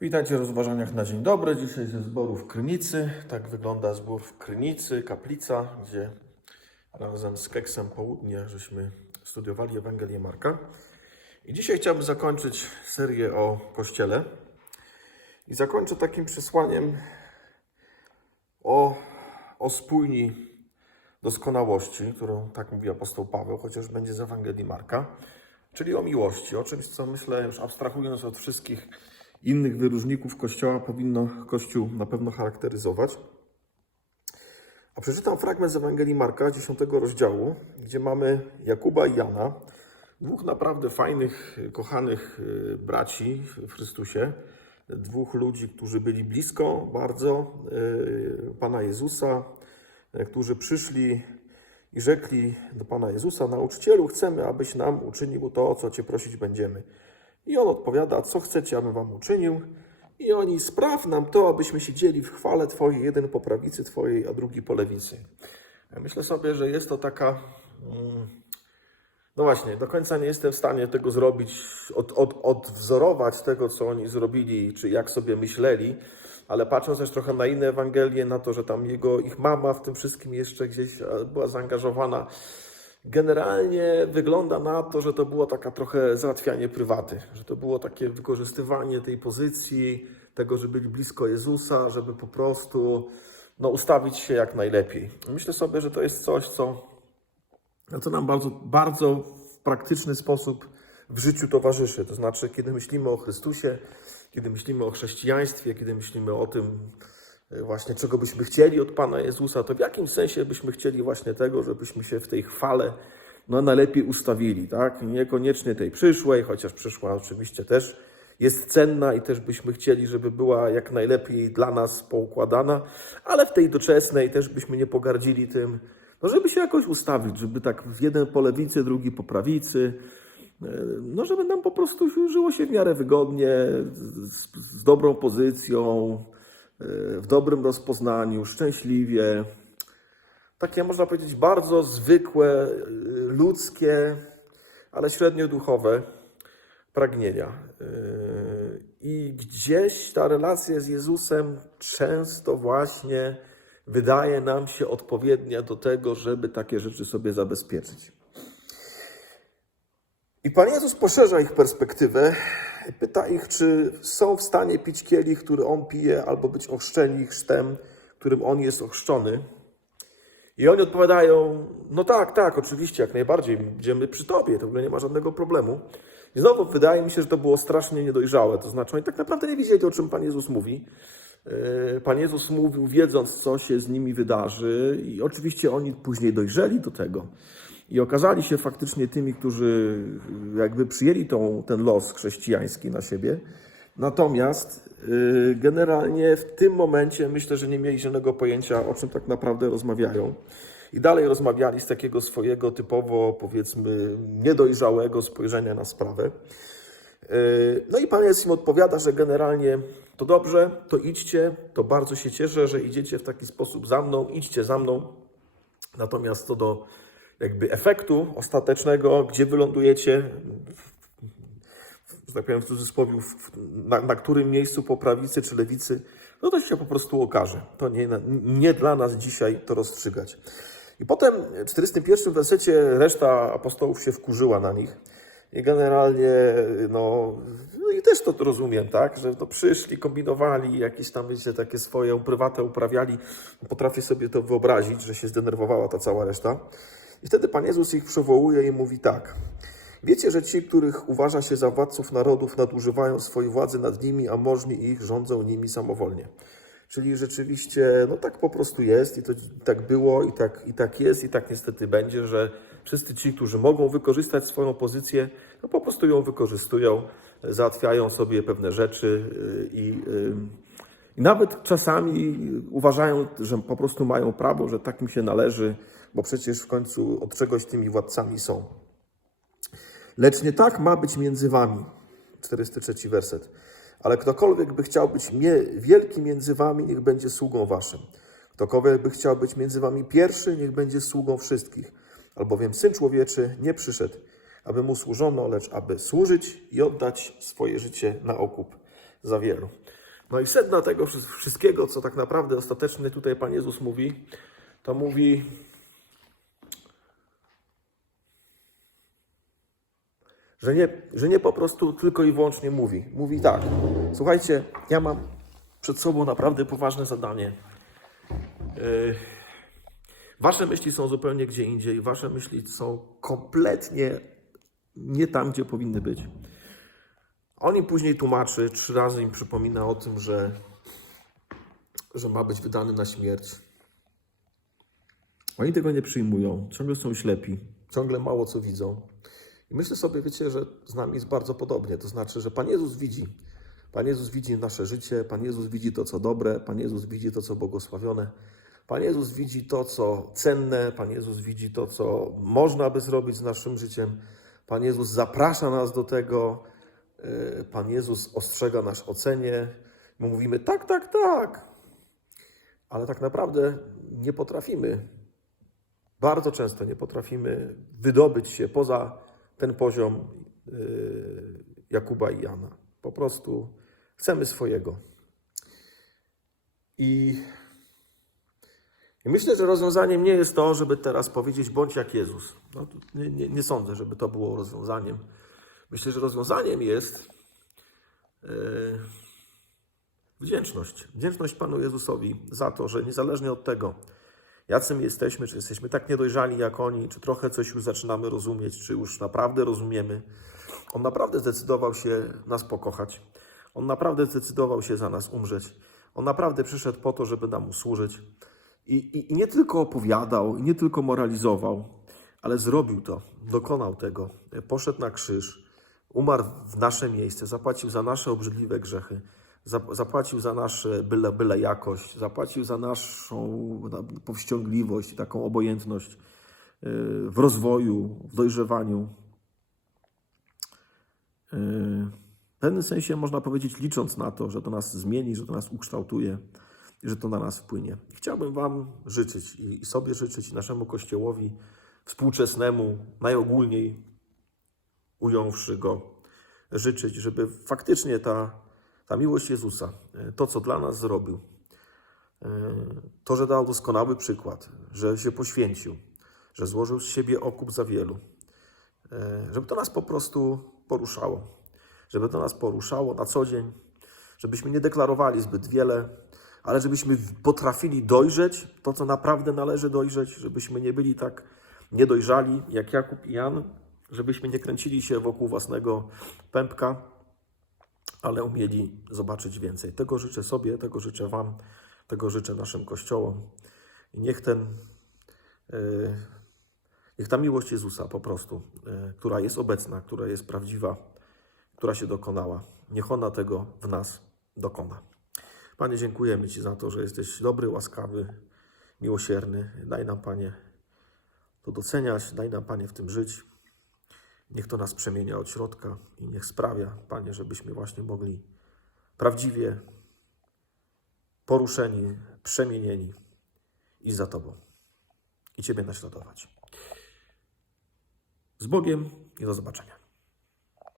Witajcie w rozważaniach na dzień dobry. Dzisiaj ze zboru w Krynicy. Tak wygląda zbór w Krynicy, kaplica, gdzie razem z Keksem Południe żeśmy studiowali Ewangelię Marka. I dzisiaj chciałbym zakończyć serię o Kościele. I zakończę takim przesłaniem o, o spójni doskonałości, którą tak mówi apostoł Paweł, chociaż będzie z Ewangelii Marka, czyli o miłości, o czymś, co myślę, już abstrahując od wszystkich innych wyróżników Kościoła, powinno Kościół na pewno charakteryzować. A przeczytam fragment z Ewangelii Marka, 10 rozdziału, gdzie mamy Jakuba i Jana, dwóch naprawdę fajnych, kochanych y, braci w Chrystusie, dwóch ludzi, którzy byli blisko bardzo y, Pana Jezusa, y, którzy przyszli i rzekli do Pana Jezusa: Nauczycielu, chcemy, abyś nam uczynił to, o co Cię prosić będziemy. I on odpowiada: Co chcecie, abym wam uczynił? I oni: Spraw nam to, abyśmy siedzieli w chwale Twojej, jeden po prawicy Twojej, a drugi po lewicy. Ja myślę sobie, że jest to taka. mm, No właśnie, do końca nie jestem w stanie tego zrobić, od, od, odwzorować tego, co oni zrobili, czy jak sobie myśleli, ale patrząc też trochę na inne Ewangelie, na to, że tam jego, ich mama w tym wszystkim jeszcze gdzieś e, była zaangażowana, generalnie wygląda na to, że to było taka trochę załatwianie prywaty, że to było takie wykorzystywanie tej pozycji, tego, że byli blisko Jezusa, żeby po prostu no, ustawić się jak najlepiej. Myślę sobie, że to jest coś, co no to nam bardzo, bardzo w praktyczny sposób w życiu towarzyszy. To znaczy, kiedy myślimy o Chrystusie, kiedy myślimy o chrześcijaństwie, kiedy myślimy o tym, właśnie czego byśmy chcieli od Pana Jezusa, to w jakim sensie byśmy chcieli właśnie tego, żebyśmy się w tej chwale no, najlepiej ustawili, tak? Niekoniecznie tej przyszłej, chociaż przyszła oczywiście też jest cenna i też byśmy chcieli, żeby była jak najlepiej dla nas poukładana, ale w tej doczesnej też byśmy nie pogardzili tym, no żeby się jakoś ustawić, żeby tak jeden po lewicy, drugi po prawicy, e, no żeby nam po prostu żyło się w miarę wygodnie, z, z dobrą pozycją, e, w dobrym rozpoznaniu, szczęśliwie. Takie można powiedzieć bardzo zwykłe, e, ludzkie, ale średnio duchowe pragnienia. Yy, I gdzieś ta relacja z Jezusem często właśnie wydaje nam się odpowiednia do tego, żeby takie rzeczy sobie zabezpieczyć. I Pan Jezus poszerza ich perspektywę, pyta ich, czy są w stanie pić kielich, który On pije, albo być ochrzczeni chrztem, którym On jest ochrzczony. I oni odpowiadają, no tak, tak, oczywiście, jak najbardziej, będziemy przy Tobie, to w ogóle nie ma żadnego problemu. I znowu wydaje mi się, że to było strasznie niedojrzałe, to znaczy oni tak naprawdę nie wiedzieli, o czym Pan Jezus mówi. Yy, Pan Jezus mówił, wiedząc, co się z nimi wydarzy, i oczywiście oni później dojrzeli do tego. I okazali się faktycznie tymi, którzy jakby przyjęli tą, ten los chrześcijański na siebie. Natomiast yy, generalnie w tym momencie myślę, że nie mieli żadnego pojęcia, o czym tak naprawdę rozmawiają. I dalej rozmawiali z takiego swojego typowo, powiedzmy, niedojrzałego spojrzenia na sprawę. Yy, No i Pan Jezus im odpowiada, że generalnie to dobrze, to idźcie, to bardzo się cieszę, że idziecie w taki sposób za mną, idźcie za mną. Natomiast co do jakby efektu ostatecznego, gdzie wylądujecie, że tak powiem w cudzysłowie, na, na którym miejscu po prawicy czy lewicy, no to się po prostu okaże. To nie, nie dla nas dzisiaj to rozstrzygać. I potem w 41 wersecie reszta apostołów się wkurzyła na nich. I generalnie, no, no i też to rozumiem, tak, że to przyszli, kombinowali, jakieś tam, wiecie, takie swoje prywatę uprawiali. Potrafię sobie to wyobrazić, że się zdenerwowała ta cała reszta. I wtedy Pan Jezus ich przywołuje i mówi tak. Wiecie, że ci, których uważa się za władców narodów, nadużywają swojej władzy nad nimi, a możni ich rządzą nimi samowolnie. Czyli rzeczywiście, no tak po prostu jest i to tak było i tak, i tak jest i tak niestety będzie, że wszyscy ci, którzy mogą wykorzystać swoją pozycję, no po prostu ją wykorzystują, załatwiają sobie pewne rzeczy yy, i, yy, i nawet czasami uważają, że po prostu mają prawo, że tak im się należy, bo przecież w końcu od czegoś tymi władcami są. Lecz nie tak ma być między wami. 43 werset. Ale ktokolwiek by chciał być wielki między wami, niech będzie sługą waszym. Ktokolwiek by chciał być między wami pierwszy, niech będzie sługą wszystkich. Albowiem Syn Człowieczy nie przyszedł, aby mu służono, lecz aby służyć i oddać swoje życie na okup za wielu. No i sedna tego wszy- wszystkiego, co tak naprawdę ostatecznie tutaj Pan Jezus mówi, to mówi, że nie, że nie po prostu tylko i wyłącznie mówi. Mówi tak, słuchajcie, ja mam przed sobą naprawdę poważne zadanie. Yy, Wasze myśli są zupełnie gdzie indziej, wasze myśli są kompletnie nie tam, gdzie powinny być. On im później tłumaczy, trzy razy im przypomina o tym, że, że ma być wydany na śmierć. Oni tego nie przyjmują, ciągle są ślepi, ciągle mało co widzą. I myślę sobie, wiecie, że z nami jest bardzo podobnie. To znaczy, że Pan Jezus widzi. Pan Jezus widzi nasze życie, Pan Jezus widzi to, co dobre, Pan Jezus widzi to, co błogosławione. Pan Jezus widzi to, co cenne, Pan Jezus widzi to, co można by zrobić z naszym życiem. Pan Jezus zaprasza nas do tego. Yy, Pan Jezus ostrzega nas o cenie. My mówimy tak, tak, tak. Ale tak naprawdę nie potrafimy, bardzo często nie potrafimy wydobyć się poza ten poziom yy, Jakuba i Jana. Po prostu chcemy swojego. I myślę, że rozwiązaniem nie jest to, żeby teraz powiedzieć bądź jak Jezus. No, nie, nie, nie sądzę, żeby to było rozwiązaniem. Myślę, że rozwiązaniem jest yy, wdzięczność. Wdzięczność Panu Jezusowi za to, że niezależnie od tego, jacy my jesteśmy, czy jesteśmy tak niedojrzali jak oni, czy trochę coś już zaczynamy rozumieć, czy już naprawdę rozumiemy, On naprawdę zdecydował się nas pokochać. On naprawdę zdecydował się za nas umrzeć. On naprawdę przyszedł po to, żeby nam usłużyć. I, i, I nie tylko opowiadał, nie tylko moralizował, ale zrobił to, dokonał tego. Poszedł na krzyż, umarł w nasze miejsce, zapłacił za nasze obrzydliwe grzechy, zap- zapłacił za nasze byle, byle jakość, zapłacił za naszą na- powściągliwość i taką obojętność yy, w rozwoju, w dojrzewaniu. Yy, W pewnym sensie można powiedzieć, licząc na to, że to nas zmieni, że to nas ukształtuje i że to na nas wpłynie. Chciałbym Wam życzyć i sobie życzyć, i naszemu Kościołowi współczesnemu, najogólniej ująwszy go, życzyć, żeby faktycznie ta, ta miłość Jezusa, e, to co dla nas zrobił, e, to, że dał doskonały przykład, że się poświęcił, że złożył z siebie okup za wielu, e, żeby to nas po prostu poruszało, żeby to nas poruszało na co dzień, żebyśmy nie deklarowali zbyt wiele, ale żebyśmy potrafili dojrzeć to, co naprawdę należy dojrzeć, żebyśmy nie byli tak niedojrzali jak Jakub i Jan, żebyśmy nie kręcili się wokół własnego pępka, ale umieli zobaczyć więcej. Tego życzę sobie, tego życzę Wam, tego życzę naszym kościołom. I niech ten, e, niech ta miłość Jezusa po prostu, e, która jest obecna, która jest prawdziwa, która się dokonała, niech ona tego w nas dokona. Panie, dziękujemy Ci za to, że jesteś dobry, łaskawy, miłosierny. Daj nam, Panie, to doceniać, daj nam, Panie, w tym żyć. Niech to nas przemienia od środka i niech sprawia, Panie, żebyśmy właśnie mogli prawdziwie poruszeni, przemienieni i za Tobą i Ciebie naśladować. Z Bogiem i do zobaczenia.